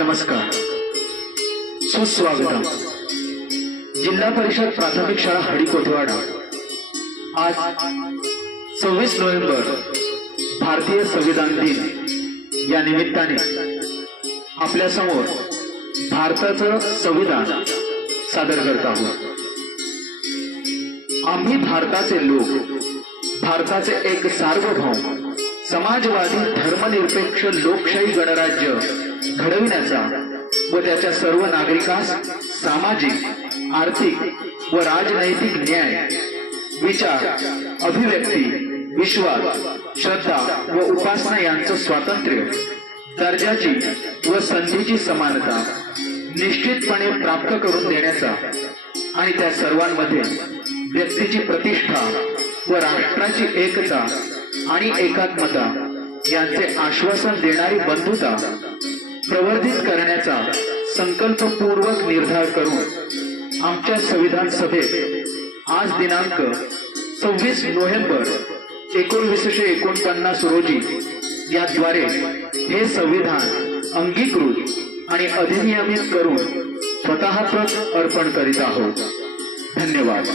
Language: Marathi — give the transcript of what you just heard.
नमस्कार, सुस्वागतम। जिल्हा परिषद प्राथमिक शाळा हडीकोठवाडा आज 26 नोव्हेंबर भारतीय संविधान दिन या निमित्ताने आपल्या समोर भारताचं संविधान सादर करत आहोत। आम्ही भारताचे लोक, भारताचे एक सार्वभौम समाजवादी धर्मनिरपेक्ष लोकशाही गणराज्य घडविण्याचा व त्याच्या सर्व नागरिकांस सामाजिक, आर्थिक व राजनैतिक न्याय, विचार, अभिव्यक्ती, विश्वास, श्रद्धा व उपासना यांचं स्वातंत्र्य, दर्जाची व संधीची समानता निश्चितपणे प्राप्त करून देण्याचा आणि त्या सर्वांमध्ये व्यक्तीची प्रतिष्ठा व राष्ट्राची एकता आणि एकात्मता यांचे आश्वासन देणारी बंधुता प्रवर्धित करण्याचा संकल्पपूर्वक निर्धार करून आमच्या संविधान सभेत आज दिनांक 26 नोव्हेंबर 1949 रोजी याद्वारे हे संविधान अंगीकृत आणि अधिनियमित करून स्वतःप्रत अर्पण करीत आहोत। धन्यवाद।